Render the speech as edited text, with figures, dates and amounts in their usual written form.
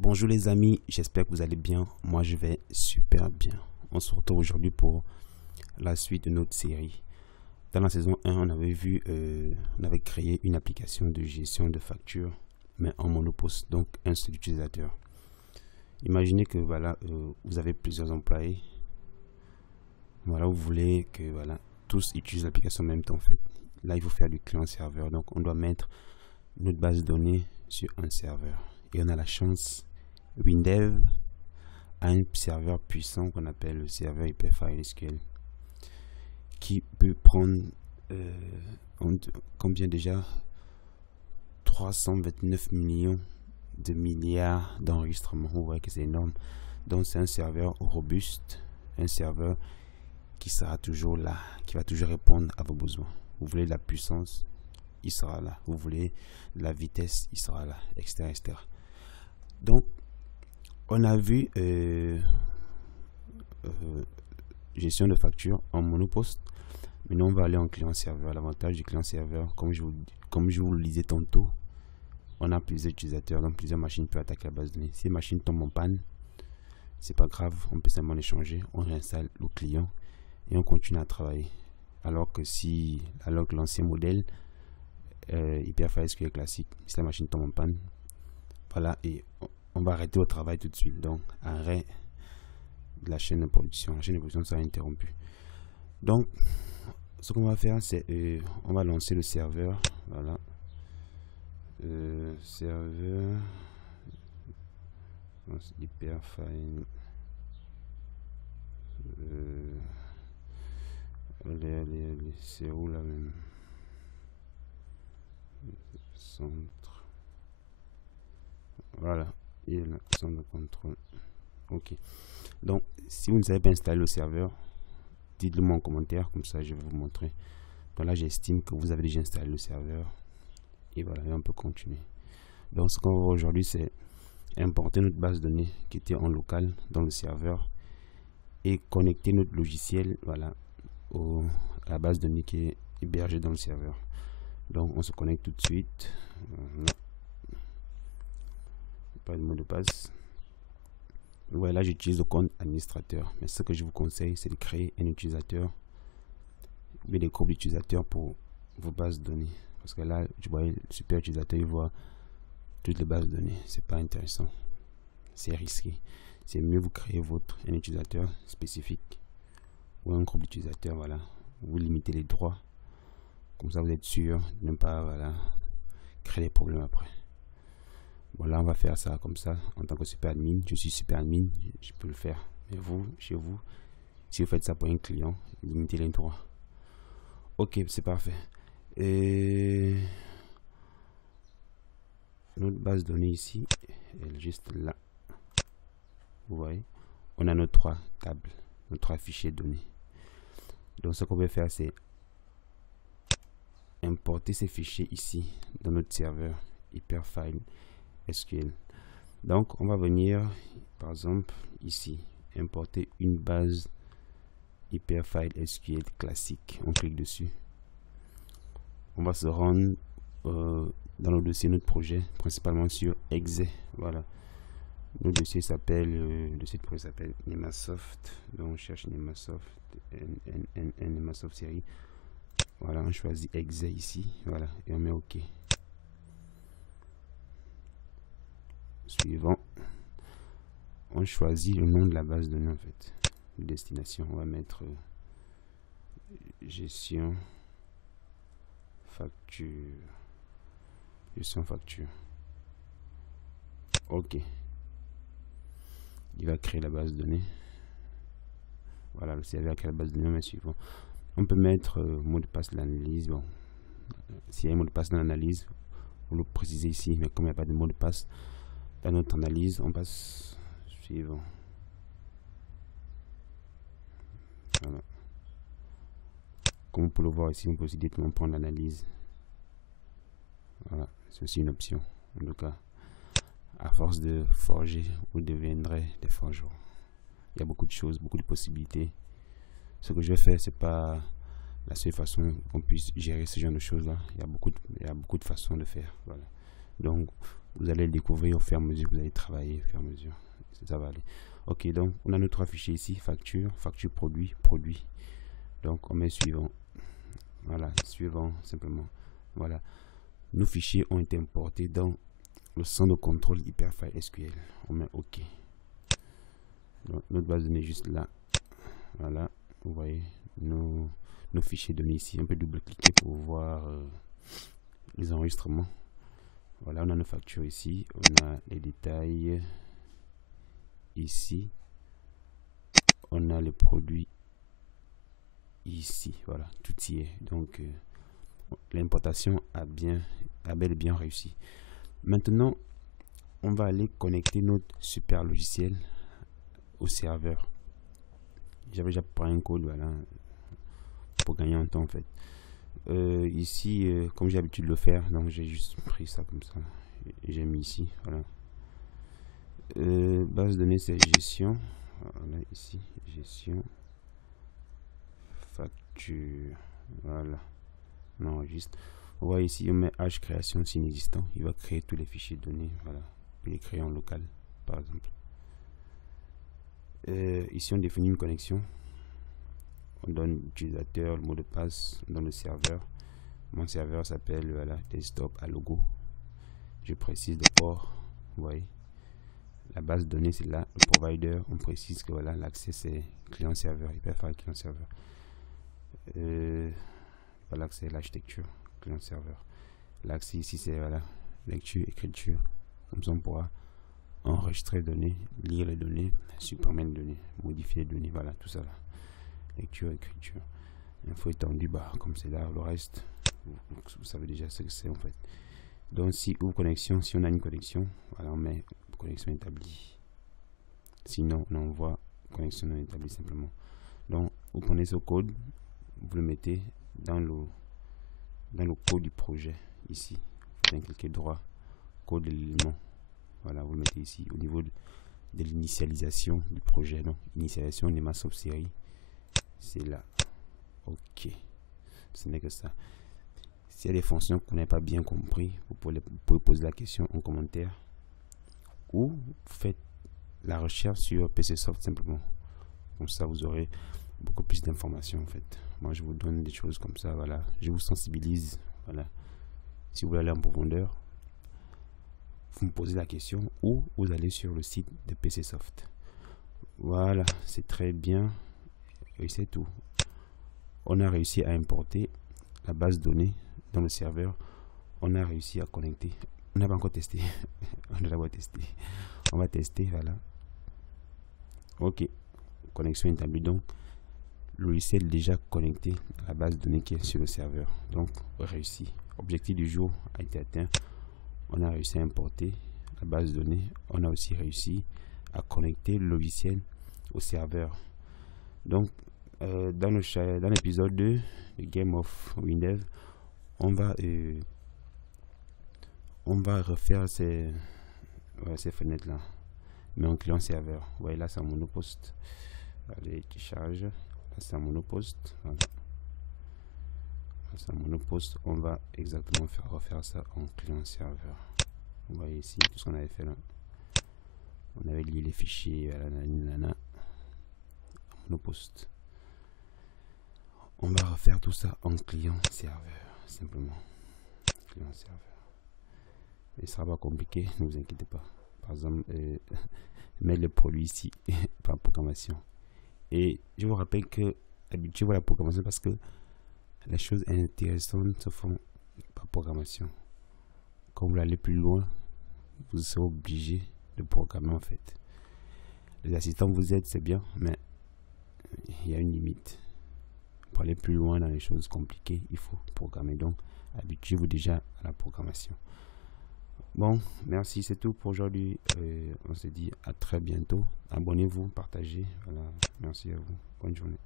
Bonjour les amis, j'espère que vous allez bien. Moi je vais super bien. On se retrouve aujourd'hui pour la suite de notre série. Dans la saison 1, on avait créé une application de gestion de factures, mais en monoposte, donc un seul utilisateur. Imaginez que vous avez plusieurs employés. Vous voulez que tous utilisent l'application en même temps en fait. Là, il faut faire du client-serveur, donc on doit mettre notre base de données sur un serveur. Et on a la chance, WinDev a un serveur puissant qu'on appelle le serveur Hyperfile SQL qui peut prendre combien déjà 329 millions de milliards d'enregistrements. Vous voyez que c'est énorme. Donc c'est un serveur robuste, un serveur qui sera toujours là, qui va toujours répondre à vos besoins. Vous voulez de la puissance, il sera là. Vous voulez de la vitesse, il sera là, etc. etc. Donc, on a vu gestion de facture en monoposte. Maintenant, on va aller en client-serveur. L'avantage du client-serveur, comme je vous le disais tantôt, on a plusieurs utilisateurs, donc plusieurs machines peuvent attaquer la base de données. Si une machine tombe en panne, c'est pas grave, on peut simplement les changer, on réinstalle le client et on continue à travailler. Alors que l'ancien modèle Hyperfile SQL classique, si la machine tombe en panne, et on va arrêter au travail tout de suite. Donc arrêt de la chaîne de production. La chaîne de production sera interrompue. Donc ce qu'on va faire, c'est on va lancer le serveur. Serveur Hyperfile c'est où là même? Centre. Voilà, et là, centre de contrôle. Ok. Donc, si vous ne savez pas installer le serveur, dites-le moi en commentaire, comme ça je vais vous montrer. Donc là, j'estime que vous avez déjà installé le serveur. Et voilà, et on peut continuer. Donc, ce qu'on va voir aujourd'hui, c'est importer notre base de données qui était en local dans le serveur et connecter notre logiciel à la base de données qui est hébergée dans le serveur. Donc, on se connecte tout de suite. Pas de mot de passe. Voilà, j'utilise le compte administrateur. Mais ce que je vous conseille, c'est de créer un utilisateur, mais des groupes d'utilisateurs pour vos bases de données. Parce que là, je vois le super utilisateur, il voit toutes les bases de données. C'est pas intéressant. C'est risqué. C'est mieux vous créer un utilisateur spécifique ou un groupe d'utilisateurs. Voilà. Vous limitez les droits. Comme ça, vous êtes sûr de ne pas créer des problèmes après. Voilà, on va faire ça comme ça en tant que super admin. Je suis super admin, je peux le faire. Mais vous, chez vous, si vous faites ça pour un client, limitez les droits. Ok, c'est parfait. Et notre base de données ici, elle est juste là. Vous voyez, on a nos 3 tables, nos 3 fichiers de données. Donc ce qu'on va faire, c'est importer ces fichiers ici dans notre serveur Hyperfile SQL. Donc on va venir par exemple ici importer une base Hyperfile SQL classique. On clique dessus. On va se rendre dans le dossier, notre projet, principalement sur exe. Voilà. Notre dossier s'appelle, le dossier de projet s'appelle Nemasoft. Donc on cherche Nemasoft, Nemasoft série. Voilà, on choisit exe ici. Voilà, et on met OK. Suivant, on choisit le nom de la base de données en fait, de destination. On va mettre gestion facture. Ok, il va créer la base de données. Voilà, le serveur a créé la base de données. Mais suivant, on peut mettre mot de passe de l'analyse. Bon, s'il y a un mot de passe dans l'analyse, vous le précisez ici, mais comme il n'y a pas de mot de passe dans notre analyse, on passe suivant. Voilà. Comme vous pouvez le voir ici, on peut aussi directement prendre l'analyse. Voilà, c'est aussi une option. En tout cas, à force de forger, vous deviendrez des forgerons. Il y a beaucoup de choses, beaucoup de possibilités. Ce que je vais faire, c'est pas la seule façon qu'on puisse gérer ce genre de choses là. Il y a beaucoup de façons de faire. Voilà. Donc Vous allez le découvrir au fur et à mesure que vous allez travailler, au fur et à mesure. Ça va aller. Ok, donc on a nos trois fichiers ici, facture, facture produit, produit. Donc on met suivant. Voilà, suivant simplement. Voilà. Nos fichiers ont été importés dans le centre de contrôle Hyperfile SQL. On met OK. Donc, notre base de données est juste là. Voilà, vous voyez nos fichiers de données ici. On peut double-cliquer pour voir les enregistrements. Voilà, on a nos factures ici. On a les détails ici. On a les produits ici. Voilà, tout y est. Donc, l'importation a bel et bien réussi. Maintenant, on va aller connecter notre super logiciel au serveur. J'avais déjà pris un code, voilà, pour gagner un temps en fait. Ici, comme j'ai l'habitude de le faire, donc j'ai juste pris ça comme ça et j'ai mis ici, voilà. Base de données, c'est gestion. Voilà, ici, gestion, facture, voilà. On enregistre. On voit ici, on met H création c'est inexistant. Il va créer tous les fichiers de données, voilà. Il les crée en local, par exemple. Ici, on définit une connexion. On donne l'utilisateur, le mot de passe, on donne le serveur. Mon serveur s'appelle voilà, desktop à logo. Je précise le port. Vous voyez, la base de données c'est là. Le provider, on précise que voilà, l'accès c'est client serveur. Il peut faire client serveur. Voilà, c'est l'architecture client serveur. L'accès ici c'est voilà, lecture, écriture. Comme ça on pourra enregistrer les données, lire les données, supprimer les données, modifier les données. Voilà, tout ça là. Lecture, écriture, info étendue, bah, comme c'est là, le reste, vous savez déjà ce que c'est en fait. Donc, si ou connexion, si on a une connexion, voilà, on met connexion établie. Sinon, on envoie connexion non établie simplement. Donc, vous prenez ce code, vous le mettez dans le code du projet ici. Vous faites cliquer droit, code de l'élément. Voilà, vous le mettez ici au niveau de l'initialisation du projet. Donc, initialisation des masses of série. C'est là. Ok. Ce n'est que ça. S'il y a des fonctions que vous n'avez pas bien compris, vous pouvez poser la question en commentaire. Ou vous faites la recherche sur PCSoft simplement. Comme ça, vous aurez beaucoup plus d'informations en fait. Moi, je vous donne des choses comme ça. Voilà. Je vous sensibilise. Voilà. Si vous voulez aller en profondeur, vous me posez la question ou vous allez sur le site de PCSoft. Voilà. C'est très bien. Et c'est tout. On a réussi à importer la base de données dans le serveur. On a réussi à connecter. On n'a pas encore testé. On doit d'abord tester. On va tester, voilà. Ok. Connexion établie. Donc, le logiciel est déjà connecté à la base de données qui est sur le serveur. Donc, réussi. Objectif du jour a été atteint. On a réussi à importer la base de données. On a aussi réussi à connecter le logiciel au serveur. Donc, dans l'épisode 2 de Game of Windev, on va refaire ces fenêtres là, mais en client serveur. Vous voyez là c'est un monopost. Allez, qui charge. Là c'est un monopost. Voilà. C'est un monopost. On va exactement refaire ça en client serveur. Vous voyez ici tout ce qu'on avait fait là. On avait lié les fichiers à la monopost. On va refaire tout ça en client serveur, simplement. Client serveur. Et ça va pas compliqué, ne vous inquiétez pas. Par exemple, mettre le produit ici par programmation. Et je vous rappelle que habituez-vous à la programmation parce que les choses intéressantes se font par programmation. Quand vous voulez aller plus loin, vous serez obligé de programmer en fait. Les assistants vous aident, c'est bien, mais il y a une limite. Pour aller plus loin dans les choses compliquées, il faut programmer. Donc, habituez-vous déjà à la programmation. Bon, merci, c'est tout pour aujourd'hui. On se dit à très bientôt. Abonnez-vous, partagez. Voilà, merci à vous. Bonne journée.